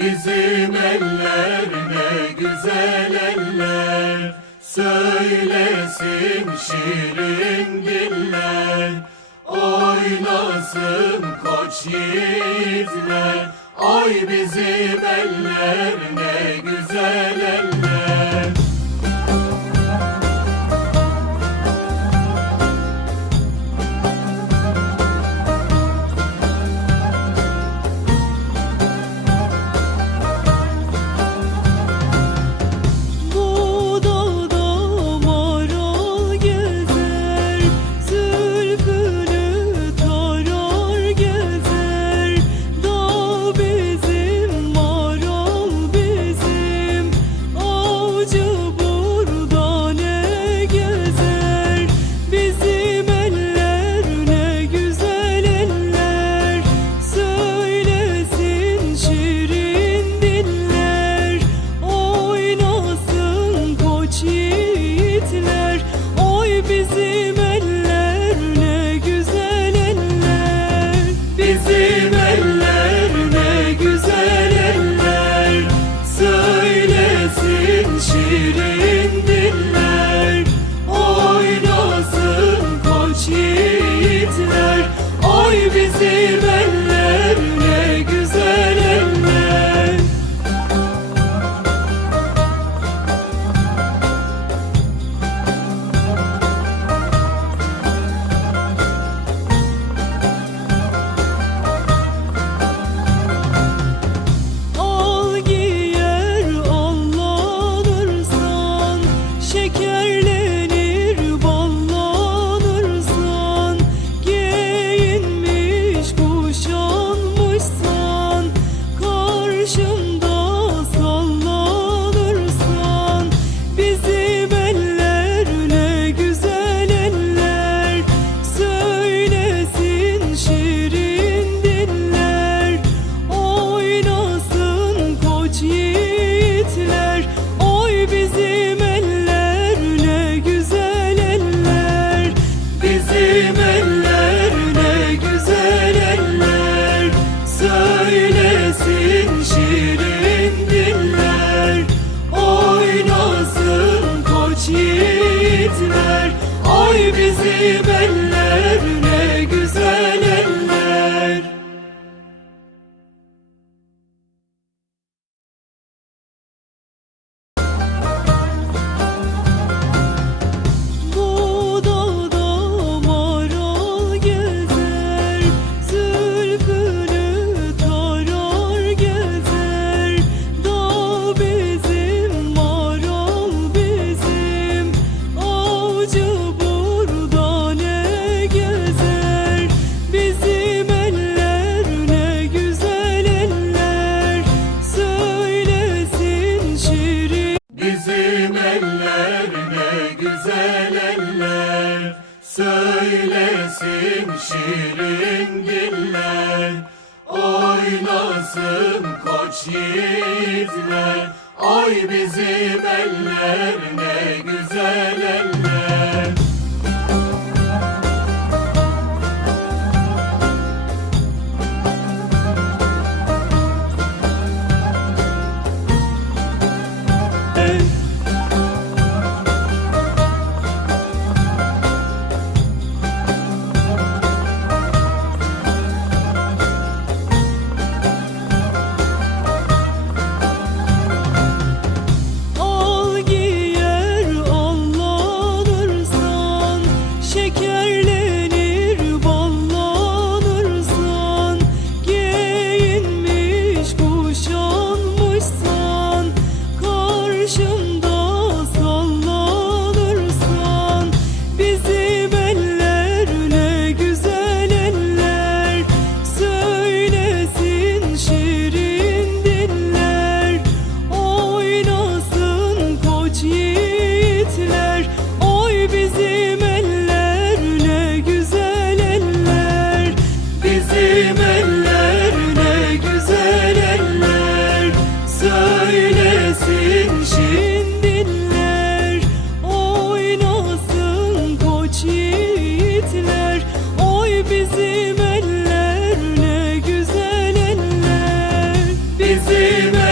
Bizim eller ne güzel eller Söylesin şirin diller. Oynasın koç yiğitler Ay bizim eller ne güzel eller. eller ne güzel eller. Söylesin şirin diller. Oynasın koç yiğitler. Ay bizim eller ne güzel eller. see the